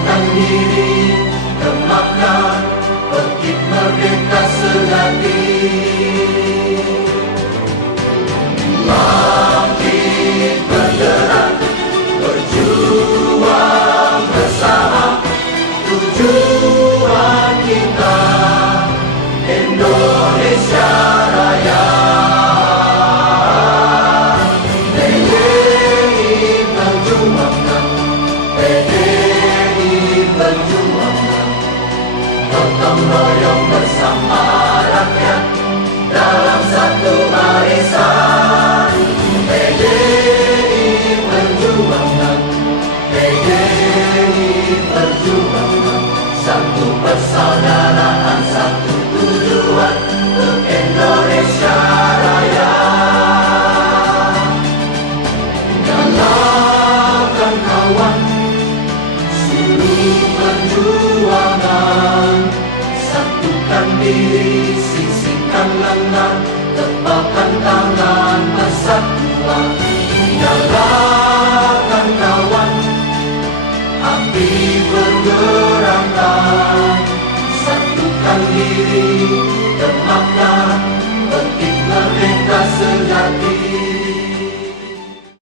satukan diri, gemakan bangkit merdeka sejati. Bangkit bergerak, berjuang bersama, tujuan kita Indonesia Raya. PDI perjuangan, PDI perjuangan, gotong royong bersama rakyat dalam satu barisan. PDI perjuangan, PDI perjuangan, satu persaudaraan, satu tujuan untuk Indonesia Raya. Galakan kawan, seluruh perjuangan, satukan diri,